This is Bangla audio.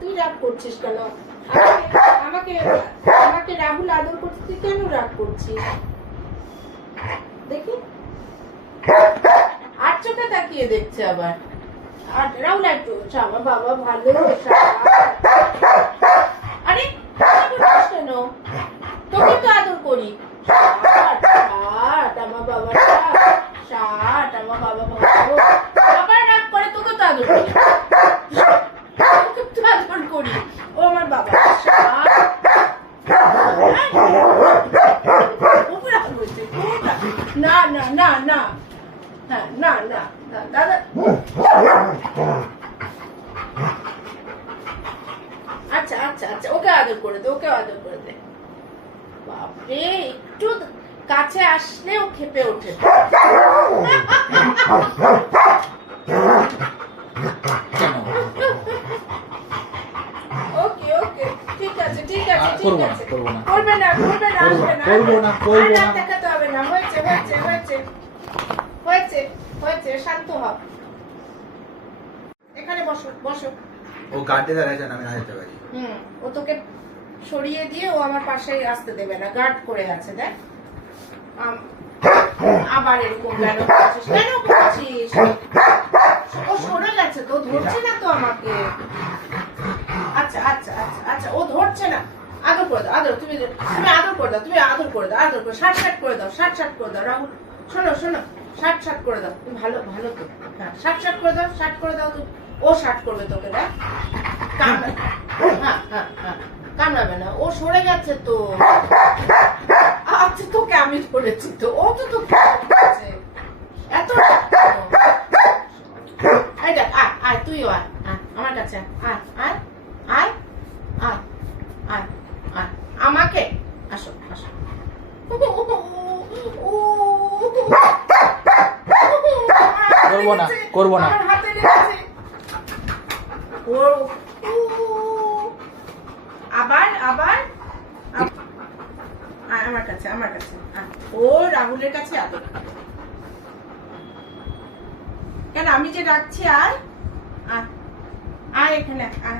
তুই রাগ করছিস কেন? আমাকে আমাকে রাহুল আদর করছিস, তুই কেন রাগ করছিস? দেখি আর চোখে তাকিয়ে দেখছে আবার। আর রাহুল একটু আমার বাবা ভালো। আরে কেন? তোকে তো আদর করি। আমার বাবা আমার বাবা ভালো। আবার রাগ করে, তোকে তো আদর করি। তোকে তো আদর করি। ও আমার বাবা না না না না, হ্যাঁ না না দাদা। আচ্ছা আচ্ছা আচ্ছা, ওকে আদর করে দে, ওকে আদর করে দে। বাপরে, একটু কাছে আসলে ও খেপে ওঠে। ওকে ওকে, ঠিক আছে ঠিক আছে ঠিক আছে। করবে না করবে না, আসবে না, করবো না দেখাতে হবে না। হয়েছে হয়েছে হয়েছে হয়েছে হয়েছে, শান্ত হ। এখানে বসো বসো। ও গার্ডে দাঁড়ায়, আমি না যেতে পারি। ও তোকে সরিয়ে দিয়ে ও আমার পাশেই আসতে দেবে না, গার্ড করে আছে। দেখ আবার এরকম কেন করছিস? কেন করছিস? ও সরে গেছে তো, ধরছে না তো আমাকে। আচ্ছা আচ্ছা আচ্ছা আচ্ছা, ও ধরছে না। আদর করে দাও, আদর তুমি আদর করে দাও, তুমি আদর করে দাও, আদর করে ষাট ষাট করে দাও, ষাট ষাট করে দাও। রাহুল শোনো শোনো, ষাট ষাট করে দাও। তুমি ভালো ভালো তো, হ্যাঁ ষাট ষাট করে দাও, ষাট করে দাও। তুমি ও ষাট করবে তোকে। দেখ কামড়াবে, হ্যাঁ হ্যাঁ হ্যাঁ, কামড়াবে না। ও সরে গেছে তো। আচ্ছা তোকে আমি ধরেছি তো, ও তো তোকে এত। আয় আয়, তুইও আয়, আমার কাছে আয় আয় আয় আয় আয় আয়, আমাকে আসো আসো। করবো না করবো না। হাতে লেগেছে। আবার আবার আমার কাছে আমার কাছে। ও রাহুলের কাছে আদর। কেন আমি যে ডাকছি, আয় আয় এখানে আয়।